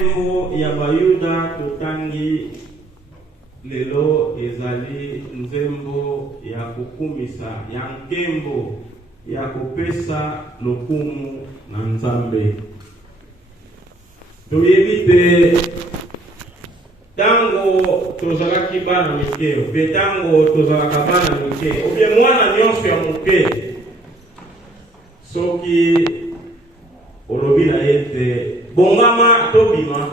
Nzembo ya bayuda totangi lelo ezali nzembo ya kukumisa ya nkembo ya kopesa lokumu na Nzambe. Toyebi te tango tozalaki bana mike pe tango tozalaka bana mike obie mwana nyonso ya moke soki olobi na ye te bongama tobima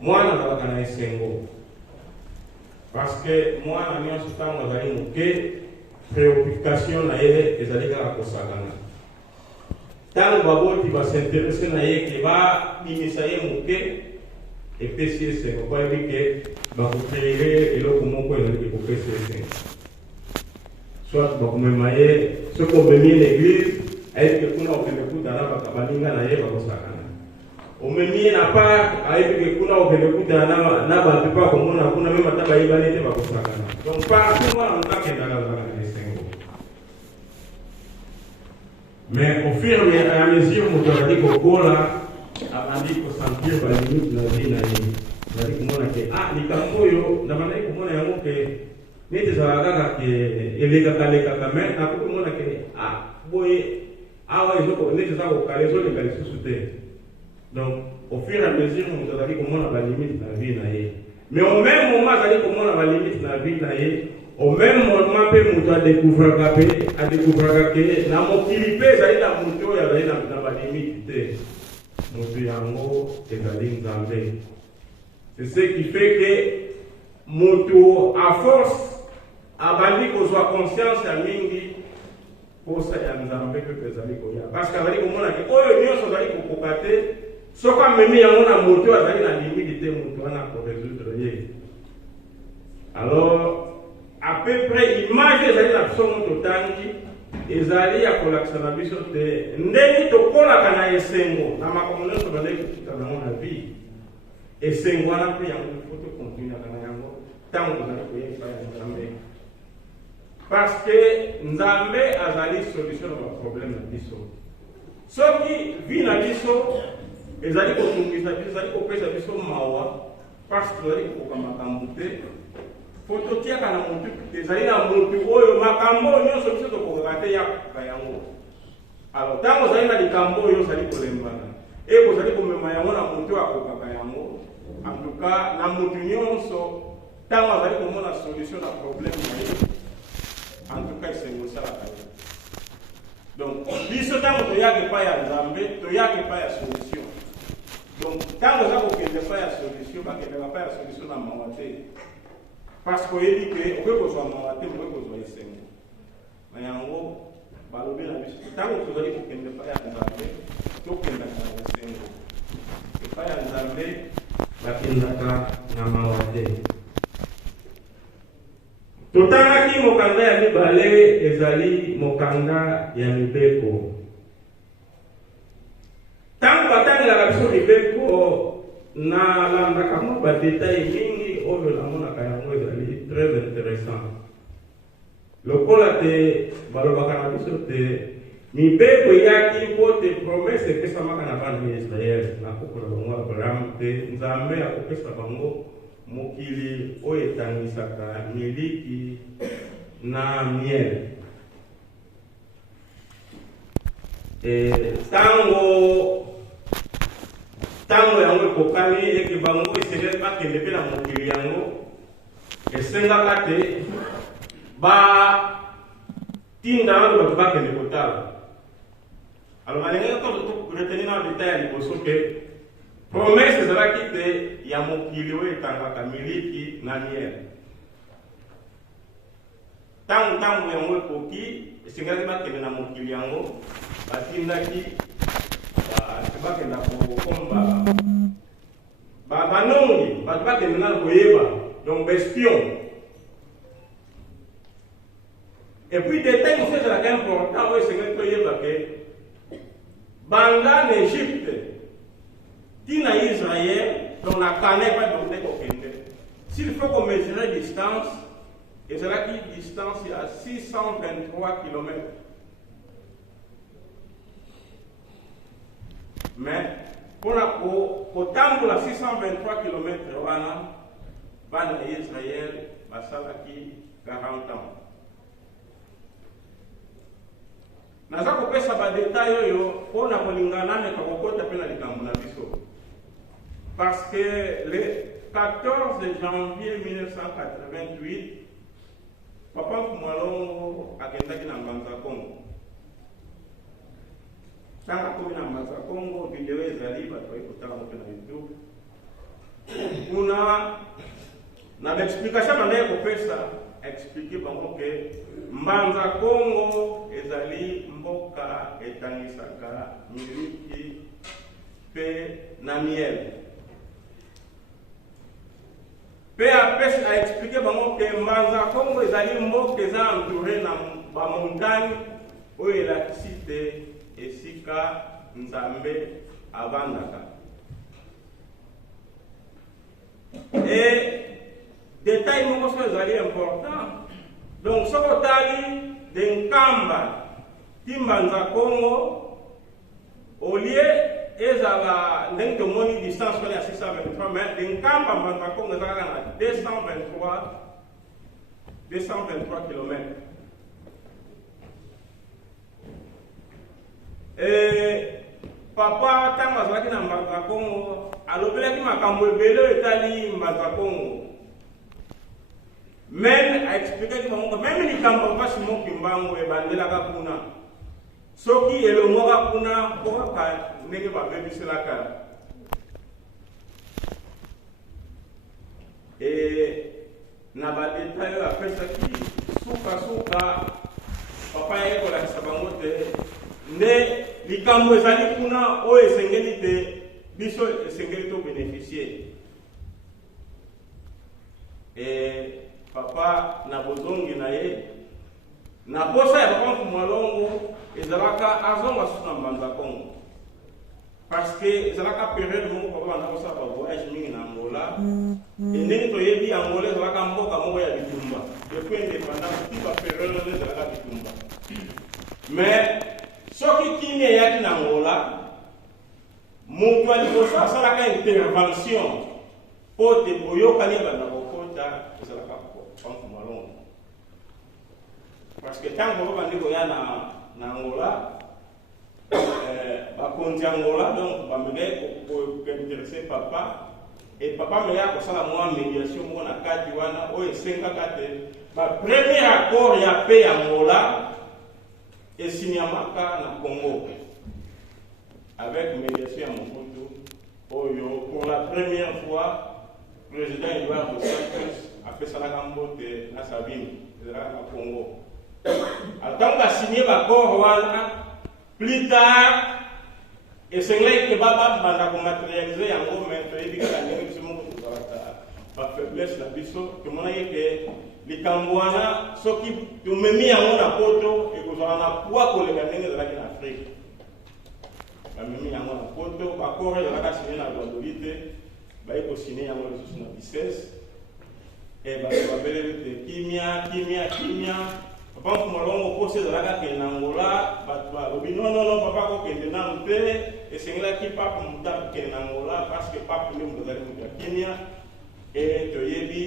mwana azalaka na esengo parce que mwana nyonso ntango azali moke préoccupation na ye ezali kaka kosakana ntango baboti basinterese na ye ke babimisa ye moke epesi esengo po yebi ke bakokreire eloko moko ezali ke kopesa esengo soit bakomema ye soki omemi l'église ayebi ke kuna okende kutana baninga na ye bakosakana omemi ye na part ayebi ke kuna okende kutana na bato mpo akomona kuna meme ata bayebani te bakosakana donc partout mwana moto akendaka azalaka na esengo. Mais au fur et à mesure moto azali kokola abandi kosentir balimite na vie na ye azali komona ke likambo oyo nabandaki komona yango ke neti ezalaka kaka ke elekaka me nakoki komona ke boye awa neti eza kokala ezoleka lisusu te. Donc au fur et à mesure moto azali komona balimite na vie na ye mais au même moment azali komona balimite na vie na ye au même moment mpe moto adécouvraka ke na mokili mpe ezali na moto oyo azali na balimite te moto yango ezali Nzambe. C'est ce qui fait que moto à force abandi kozwa conscience ya mingi posa ya Nzambe mpe ezali koya parce que azali komona ke oyo nyonso azali kokoka te soki amemi yango na moto azali na limite te moto wana korésoudre ye. Alors à peu près image ezali na biso moto tangi ezali ya kolakisa na biso te ndenge tokolaka na esengo na makambo nyonso bazali kotika nango na vie esengo wana mpe yango ifo tokontinuaka na yango ntango tozali koyeba ya Nzambe parce que Nzambe azali solution na baproblème na biso. Soki vie na biso ezali kotungisa biso ezali kopesa biso mawa parce que tozali kokoka makambo te po totiaka na motu ezali na motu oyo makambo nyonso biso tokokaka te ya kokoka yango. Alors ntango ozali na likambo oyo ozali kolembana kozali komema yango na motu akokaka yango en tout cas na motu nyonso ntango azali komona solution na problème na ye en tout cas esengo esalaka ye. Donc biso ntango toyaka epai ya Nzambe toyaka epai ya solution. Donc ntango oza kokende epai ya solution bakendaka epai ya solution na mawa te parce que oyebi ke okoki kozwa mawa te okoki kozwa esengo na yango balobi na biso ntango tozali kokende epai ya Nzambe tokendaka na esengo epai ya Nzambe bakendaka na mawa te. Totangaki mokanda ya mibale ezali mokanda ya mibeko. Tango batangelaka biso mibeko na landaka mwa badetail mingi oyo namonaka yango ezali très intéressant. Lokola te balobaka na biso te mibeko eyaki mpo te promese epesamaka na bana ya Israel na koko na bango Abraham te Nzambe akopesa bango mokili oyo etangisaka miliki na miel. Tango yango ekokani eke bango esengeli bakende mpe na mokili yango esengaka te batinda wana bato bakende kotala. Alors balingaka toretenir na detail ya liboso ke promese ezalaki te ya mokili oyo etangaka miliki na miel. Ntango yango ekoki esengeli bakende na mokili yango batindaki bakenda kokomba banongi bato bakende na koyeba donc baespion. Et puis détail mosusu ezalaka important oyo esengeli toyeba ke banda na Égypte tina Israël donc la Canaan pas donc kokende s'il faut qu'on mesure distance ezalaki distance ya 623 km. Mais mpona kotambola 623 km wana bana ya Israel basalaki 40 ans. Naza kopesa badetail oyo mpona kolingana meka kokota mpe na likambo na biso. Parce que le 14 janvier 1988, Papa Mfumalongo akendaki na Mbanza Congo. Tanga komi na Mbanza Congo, video ezali bato ekotala mpe na YouTube. Kuna na explication na kopesa expliquer bango ke Mbanza Congo ezali mboka etangisaka miliki pe na miel. Pe apes a expliquer bango ke Mbanza Congo ezali mboka eza entouré na ba montagne oyo elakisi te esika Nzambe avandaka. Et détail moko so ezali important. Donc soko tali de Nkamba ti Mbanza Congo au lieu ezala ndenge tomoni distance wana ya 623 mais de Nkamba Mbanza Congo ezalaka na 223 km. Et papa tanga azalaki na Mbanza Congo alobelaki makambo ebele etali Mbanza Congo. Même a expliqué que même les campagnes qui m'ont kimbango et bandelaka kuna. Soki elongoka kuna pour ka nenge ba bebi selaka. Et na ba détail après ça qui suka papa yeko la sabango te ne likambo ezali kuna o esengeli te biso esengeli to bénéficier. Et papa na bozongi na ye na posa ya Papa Mfumalongo ezalaka azonga susu na Mbanza Congo parce que ezalaka période moko papa banda kosala ba voyage mingi na Angola et ndenge toyebi Angola ezalaka mboka moko ya bitumba depuis indépendance ti ba période oyo ezalaka bitumba mais soki kini eyaki na Angola moto aliboso asalaka intervention po te boyokani ya banda kokota ezalaka Mfumalongo. Parce que tant que vous allez en Angola, bakonzi Angola, donc vous me intéresser papa, et papa me a pour ça moi médiation moi na kati wana o 54 ba premier accord ya paix Angola et signamaka na Congo avec médiation à Mobutu pour la première fois président Edouard Dos Santos a fait ça la gambote na Sabine na Congo. Alors on a signé l'accord plus tard et c'est là que baba banda ko matérialiser yango mais to yebi ka ndenge biso moko tozalaka ba faiblesse na biso ke mona yeke likambwana soki tumemi yango na poto e kozala na poids kolega ndenge ezalaki na Afrique. Bamemi yango na poto bakoro ezalaka signé na Guadeloupe baye ko signé yango lisusu na 16 et babelele te kimia Papa Mfumalongo pose ezalaka ke na Angola bato balobi non papa kokende nanu te esengelaki papa muta ke na Angola parce que papa nde moto azali moto ya kimia et toyebi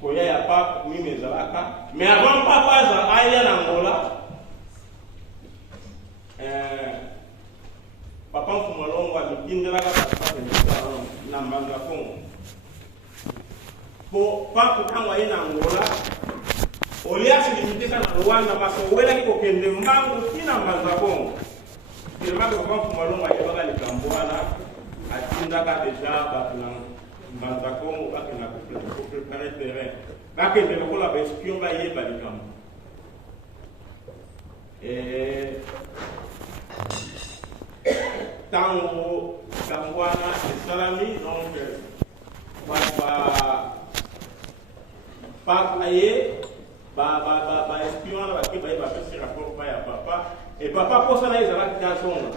koya ya papa mimi ezalaka mais avant papa aya na Angola Papa Mfumalongo amikindelaka papa na Mbanza Congo po papa kangwa ye na Angola Oliasi limite sana Rwanda maso wela kiko kende mbangu kina Mbanza Congo. Kilima kwa Mfumalongo ayebaka likambwana atinda ka deja batna Mbanza Congo bakina ko préparer terrain. Bakende lokola ba espion ba yeba likambo. Tango kambwana esalami donc pa aye ba espion la ki ba faire rapport pa ya papa et papa posa na ezala kazonga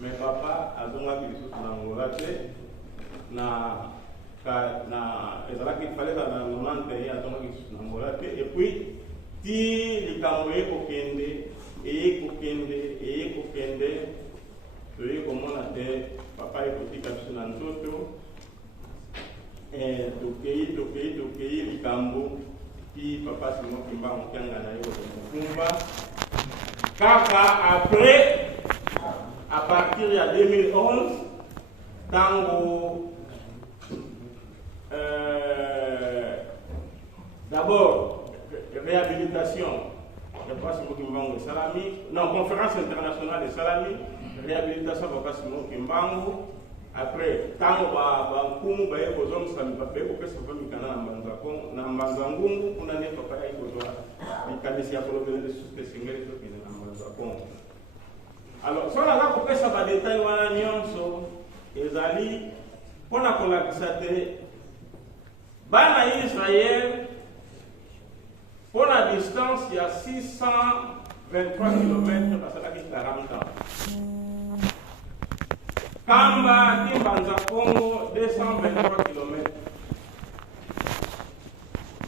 mais papa azonga ki lisusu na Angola te na ezala ki fallait na 90 pays azonga ki lisusu na Angola te et puis ti likambo ye kokende toye komona te papa ekotika biso na nzoto tokei likambo ki papa Simon Kimbangu kyanga na yo kokumba kaka après à partir de 2011 tango d'abord réhabilitation papa Simon Kimbangu de Salami, non, conférence internationale de Salami, réhabilitation papa Simon Kimbangu. Après, tango bankumu baye kozom sami bape ko pesa famille kana na mbanzangungu kuna ne papa ya kozwa ikanisi ya kolobele de suste singeli to kina na mbanzangungu. Alors, so na ko pesa ba détail wana nyonso ezali pona kolakisa te bana Israël pour la distance, il y a 623 km parce que c'est 40 ans. Kamba, Kimbanza, Congo, 223 km.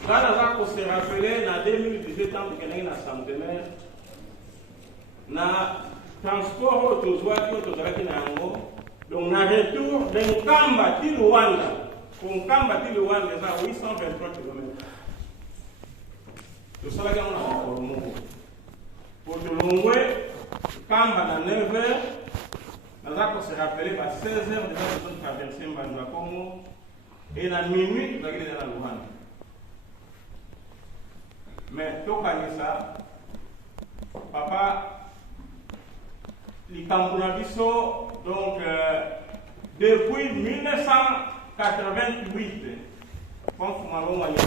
Là, on s'est rappelé, en 2018, ans, qu'il y a un centenaire, na transport autozoa qui autozoa na yango. Donc, na retour d'un Kamba, Tiluanda, pour Kamba, Tiluanda, les a 823 km. Le salaire qu'on a pour le moment. Pour le long, Kamba à 9h, nous avons se rappelé par 16h, nous avons traversé Mbanza Congo, et la minuit, nous avons été dans Luanda. Mais, tout ça, papa, les Kambunabiso, donc, depuis 1988, quand nous avons été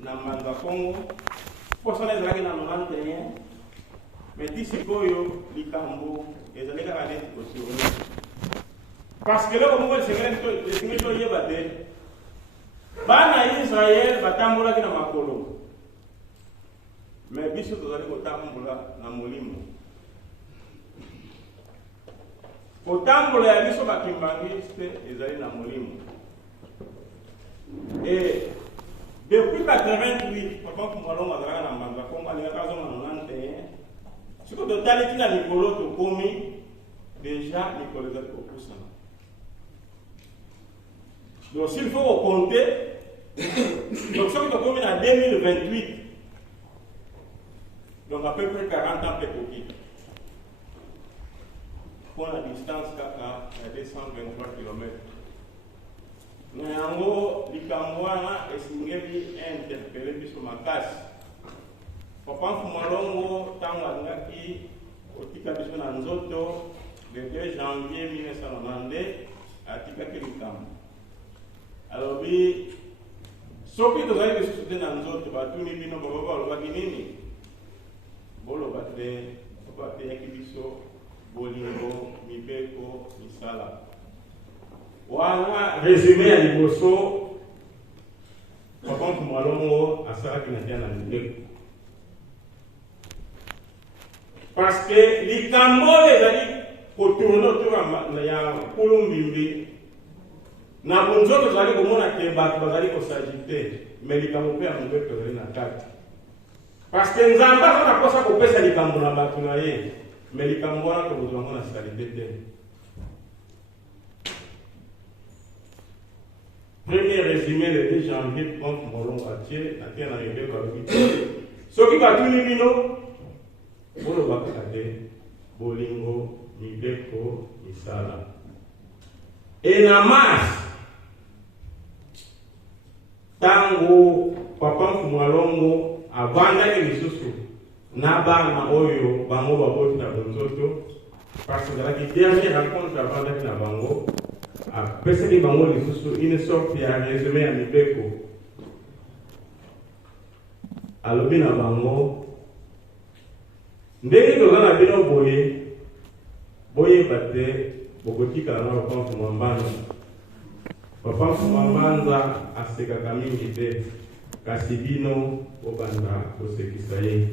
dans Mbanza Congo, pour ça, les gens qui n'ont pas rien, mais d'ici Koyo, Likambo, les gens qui ont été aussi. Parce que là, au moment où les gens qui ont été battus, Bana Israël, Batambola qui n'a pas colo. Mais biso to zali kotambola na molimo. Kotambola ya biso bakimbangiste ezali na molimo. Et depuis 88, papa Kumbalongo azalaka na Mbanza Congo alingaka azonga na 91. Siko totali tina mikolo tokomi déjà mikolo ezali kopusana. Donc s'il faut compter, donc ce qui tokomi na 2028, donc à peu près 40 ans peut-être. Pour la distance kaka ya 223 km. Nango likamwana esingeli interpellé biso makasi. Papa Fumalongo tango alingaki otika biso na nzoto le 2 janvier 1992 atikaki likambo. Alors bi soki tozali lisusu na nzoto batuni bino baba balobaki nini? Boloba te papa te yaki biso bolingo mibeko misala. Voilà, résumé à l'Iboso, par contre, moi, l'homme, à ça qui n'a rien à nous. Parce que les Cambodges, les alliés, pour tourner autour de la Colombie, na bonjour, les alliés, comme on a Québec, les alliés, pour s'agiter, mais les Cambodges, on peut faire la carte. Parce que nous avons pas fait ça pour faire les Cambodges, mais les Cambodges, nous avons la salité. Premier résumé le 2 janvier contre Molon Atier, Atier n'a arrivé par le 8. Ce qui va tout les minots, Bolo Bakade, Bolingo, Mibeko, Misala. Et la masse, Tango, Papa Fumalongo, Avanda et Lissousou, Naba, Naoyo, Bango, Babot, Nabonzoto, parce que la dernière rencontre avant d'être à Bango, après ce qui va une sorte de résumé à Mibeko. Alors, bien avant, dès que nous avons boyé, batté, Bogoti Kalana, Papa Fumambanda. Papa Fumambanda a ce qu'Akami était, Kasibino, Obanda, Osekisaye.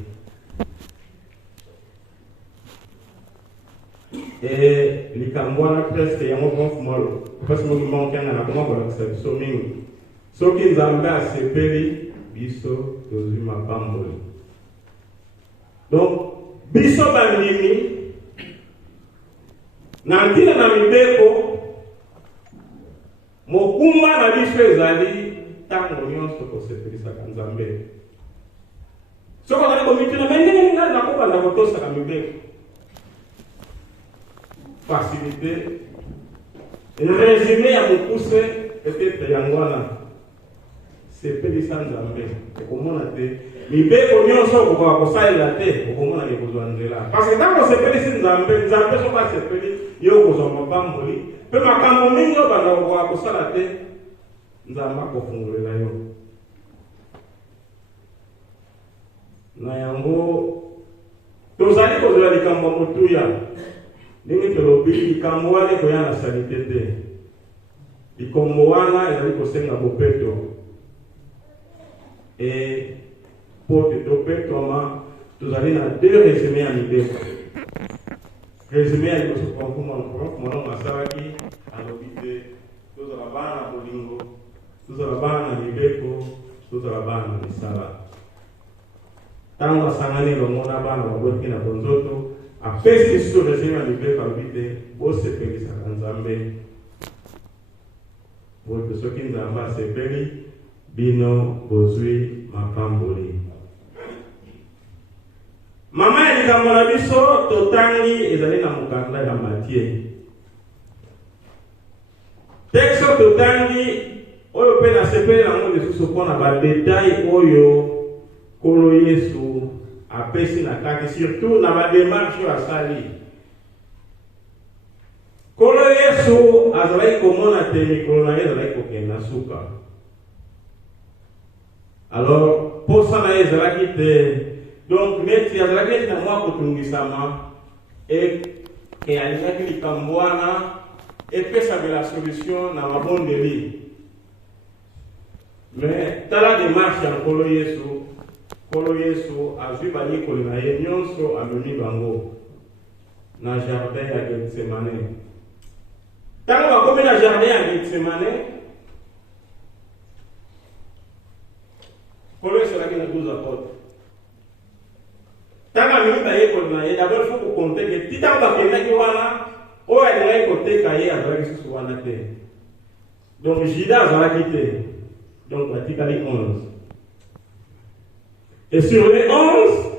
Et les Cambouana presque, il y a un bon mot, parce que nous manquons un peu de l'exception. Ce qui nous a amené à se périr, Bisso, Tozuma Pamboli. Donc, Bisso Bandimi, na ntina na mibeko mokumba na biso ezali ntango nyonso tosepelisaka Nzambe. Soko zali komituna ndenge ngai nakobanda kotosaka mibeko facilité résumé ya mokuse peut-être yango wana sepelisa Nzambe okomona te mibeko nyonso okokoka kosalela te okomona ekozwa nzela parce que ntango osepelisi Nzambe soko asepeli yo okozwa mapamboli mpe makambo mingi obanda okokoka kosala te Nzambe akofungolela yo. Na yango tozali kozela likambo ya motuya ndenge tolobi likambo wana ekoya na salite te. Likambo wana ezali kosenga bopeto et pour topetoma tozali na deux résumé ya mibeko. Résumé ya liboso mwana masalaki alobi te tozala bana na bolingo, tozala bana na mibeko, tozala bana na misala. Tango asangani elongo na bana babwaki na bonzoto apesi biso résumé ya mibeko alobi te bosepelisaka Nzambe boto soki Nzambe asepeli bino bozwi mapamboli. Mama ya likambo na biso totangi ezali na mokanda ya Matthieu. Texte totangi oyo pe na sepeli nango lisusu mpona badetail oyo Nkolo Yesu apesi na kati, surtout na bademarshe oyo asali. Nkolo Yesu azalaki komona te mikolo na ye ezalaki kokenda suka. Alors posa na ye ezalaki te, donc neti azalaki na mwa kotungisama e alingaki likambo wana epesaka la solution na mabondeli. Mais tala démarche ya Nkolo Yesu. Nkolo Yesu azwi banyikoli na ye nyonso amemi bango na jardin ya Getsemane. Tango bakomi na jardin ya Getsemane, Nkolo Yesu alaki na 12 apôtres. Tango amemi banyikoli na ye, d'abord il faut kokonte ke ti tango bakendaki wana oyo alingaki koteka ye azalaki susu wana te. Donc Judas azalaki te, donc batikali 11. Et sur les 11,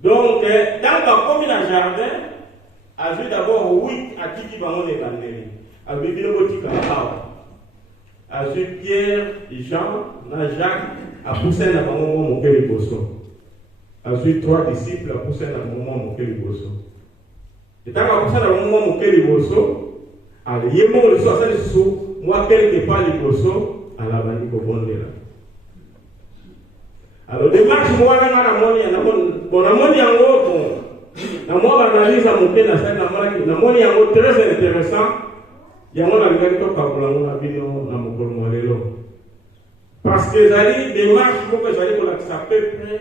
donc, dans la commune à jardin, a vu d'abord 8 à qui vont les bandés. A vu le boutique a vu Pierre, Jean, Jacques, a poussé dans le moment où on les bosso. A vu 3 disciples, a poussé dans le moment où on les bosso. Et quand on a poussé dans le moment où on les bosso, a lié mon le soir, c'est sous moi quelque part les bosso, à la bandit au bon là. Alors démarche moi na moni na moni yango bon na moi analyse à monter na salle na moni yango très intéressant yango na ngaki to kabulango na bino na mokolo molelo parce que zali démarche pour que zali ko la sa peu près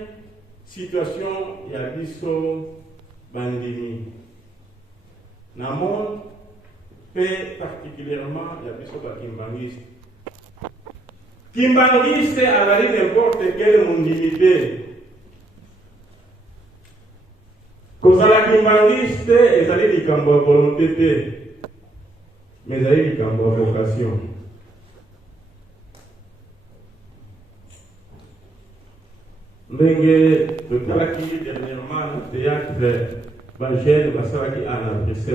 situation ya biso bandimi na monde pe particulièrement ya biso bakimbangiste. Kimbangiste azali n'importe quelle mondimité. Kozala kimbangiste ezali likambo ya volonté te, mais ezali likambo ya vocation. Ndenge totalaki dernièrement na théâtre bajene basalaki ana